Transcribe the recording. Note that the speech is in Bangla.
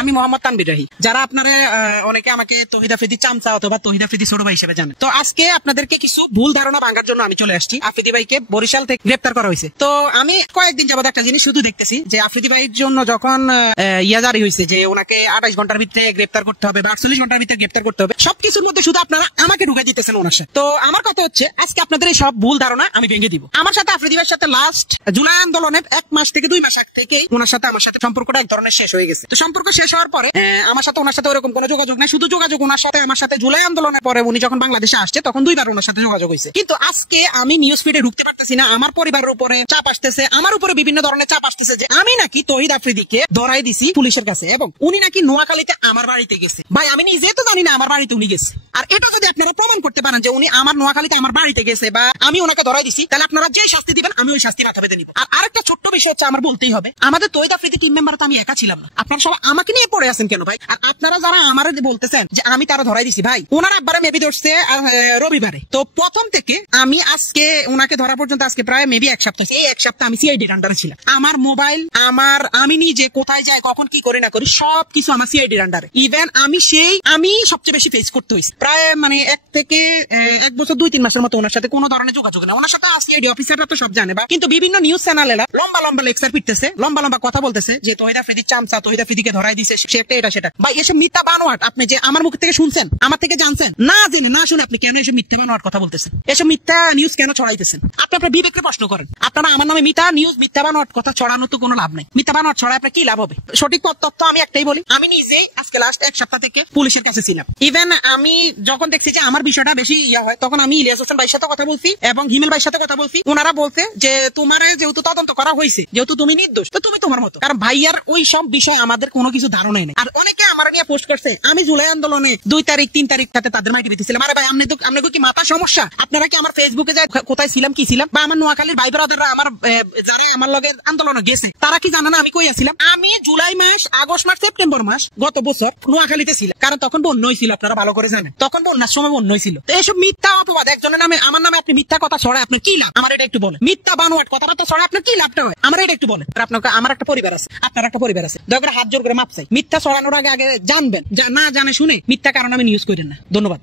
আমি মোহাম্মদ তানভীর রাহি, যারা আপনারা অনেকে আমাকে তহিদ আফ্রিদি চামচা অথবা তহিদ আফ্রিদি ছোট ভাই হিসেবে জানেন। তো আজকে আপনাদেরকে কিছু ভুল ধারণা ভাঙার জন্য আমি চলে আসছি। আফ্রিদি ভাইকে বরিশাল থেকে গ্রেপ্তার করা হয়েছে। তো আমি কয়েকদিন যাবত একটা জিনিস শুধু দেখতেছি যে আফ্রিদি ভাইয়ের জন্য যখন ইয়া জারি হয়েছে যে ওনাকে 28 ঘন্টার ভিতরে গ্রেপ্তার করতে হবে বা 48 ঘন্টার ভিতরে গ্রেপ্তার করতে হবে, সবকিছুর মধ্যে শুধু আপনারা আমাকে ঢুকাই দিতেছেন ওনার সাথে। তো আমার কথা হচ্ছে আজকে আপনাদের এই সব ভুল ধারণা আমি ভেঙে দিব। আমার সাথে আফ্রিদি ভাইয়ের সাথে লাস্ট জুলাই আন্দোলনের 1 মাস থেকে 2 মাস আগে থেকে ওনার সাথে আমার সাথে সম্পর্কটা এক ধরনের শেষ হয়ে গেছে। তো সম্পর্ক শেষ হওয়ার পরে আমার সাথে ওনার সাথে ওরকম কোনো যোগাযোগ নাই। শুধু যোগাযোগ ওনার সাথে আমার সাথে জুলাই আন্দোলনের পরে উনি যখন বাংলাদেশে আসছে তখন 2 বার ওনার সাথে যোগাযোগ হয়েছে। কিন্তু আজকে আমি নিউজ ফিডে ঢুকতে পারতেছি না। আমার পরিবারের উপরে চাপ আসতেছে, আমার উপরে বিভিন্ন ধরনের চাপ আসতেছে যে আমি নাকি তহিদ আফ্রিদিকে ধরাই দিছি পুলিশের কাছে এবং উনি নাকি নোয়াখালীতে আমার বাড়িতে গেছে। ভাই আমি নিজে তো জানি না আমার বাড়িতে উনি গেছে। আর এটা যদি আপনারা প্রমাণ করতে পারেন যে উনি আমার নোয়াখালীতে আমার বাড়িতে গেছে বা আমি ওনাকে ধরাই দিছি, তাহলে আপনারা যে শাস্তি দিবেন আমি ওই শাস্তি মাথা পেতে নিব। আর আরেকটা ছোট্ট বিষয় হচ্ছে আমার বলতেই হবে, আমাদের তহিদ আফ্রিদি টিম মেম্বার তো আমি একা ছিলাম না। আপনারা সবাই আমাকে নিয়ে পড়ে আছেন কেন ভাই? আর আপনারা যারা আমার বলতেছেন যে আমি তারা ধরাই দিছি, ভাই ওনার আব্বারে মেবি ধরছে রবিবারে। তো প্রথম থেকে আমি আজকে ওনাকে ধরা পর্যন্ত আজকে প্রায় মেবি 1 সপ্তাহ। এই 1 সপ্তাহ আমি সিআইডির আন্ডারে ছিলাম। আমার মোবাইল, আমি নিজে কোথায় যাই, কখন কি করি না করি, সবকিছু আমার সিআইডির আন্ডারে। ইভেন আমি সবচেয়ে বেশি ফেস করতে হয়েছে। প্রায় 1 থেকে 1 বছর 2-3 মাসের মতো ওনার সাথে কোনো ধরনের যোগাযোগ না। ওনার সাথে সিআইডি অফিসাররা তো সব জানে বা, কিন্তু বিভিন্ন নিউজ চ্যানেলেরা লম্বা লম্বা লেকচার পিটতেছে, লম্বা লম্বা কথা বলতেছে যে তহিদ আফ্রিদি চামচা, তহিদ আফ্রিদিকে ধরাই দিছে, সেটা এটা সেটা। ভাই এসব মিথ্যা বানোয়াট আপনি যে আমার মুখ থেকে শুনছেন, আমার থেকে জানছেন, না জেনে না শুনে আপনি কেন এসব মিথ্যা বানোয়াট কথা বলতেছেন? এসব মিথ্যা নিউজ কেন ছড়াইতেছেন? আপনি আপনার বিবেককে প্রশ্ন করেন। আপনারা আমার নামে মিথ্যা নিউজ, মিথ্যা বানোয়াট কথা ছড়ানোর তো কোনো লাভ নাই। মিথ্যা বানোয়াট ছড়ায় আপনার কি লাভ হবে? সঠিক তথ্য আমি একটাই বলি, আমি নিজে আজকে লাস্ট 1 সপ্তাহ থেকে পুলিশের কাছে ছিলাম। ইভেন আমি যখন দেখছি যে আমার বিষয়টা বেশি ইয়া হয়, তখন আমি ইলিয়াস হোসেন ভাইয়ের সাথে কথা বলছি এবং হিমেল ভাইয়ের সাথে কথা বলছি। ওনারা বলছে যে তোমার যেহেতু তদন্ত করা হয়েছে, যেহেতু তুমি নির্দোষ, তো তুমি তোমার মতো। কারণ ভাইয়ার ওই সব বিষয়ে আমাদের কোনো কিছু ধারণাই নেই। আর অনেকে আমার নিয়ে পোস্ট করছে আমি জুলাই আন্দোলনে 2 তারিখ 3 তারিখ সাথে তাদের মাইটি পেতেছিলাম। আরে ভাই আপনি কি মাথা সমস্যা? আপনারা কি আমার ফেসবুকে যায় কোথায় ছিলাম কি ছিলাম, বা আমার নোয়াখালীর ভাই ব্রাদাররা আমার যারা আমার লগে আন্দোলনে গেছে তারা কি জানে না আমি কই আছিলাম? আমি জুলাই মাস, আগস্ট মাস, সেপ্টেম্বর মাস গত বছর নোয়াখালীতে ছিলাম। কারণ তখন বন্যা হয়েছিল, আপনারা ভালো করে জানেন, তখন বন্যার সময় বন্যা হয়েছিল। তো এইসব মিথ্যা অপবাদ একজনের নামে, আমার নামে আপনি মিথ্যা কথা ছড়ায় আপনার কি লাভ? আমার এটা একটু বলেন। মিথ্যা বানোয়াট কথাটা ছড়ায় আপনার কি লাভটা হয়? আমার এটা একটু বলেন। আপনাকে আমার একটা পরিবার আছে, আপনার একটা পরিবার আছে, দয়া করে হাত জোর করে মাপ চাই। মিথ্যা ছড়ানোর আগে জানবেন, না জানে শুনে মিথ্যা কারণ আমি নিউজ করেন না। ধন্যবাদ।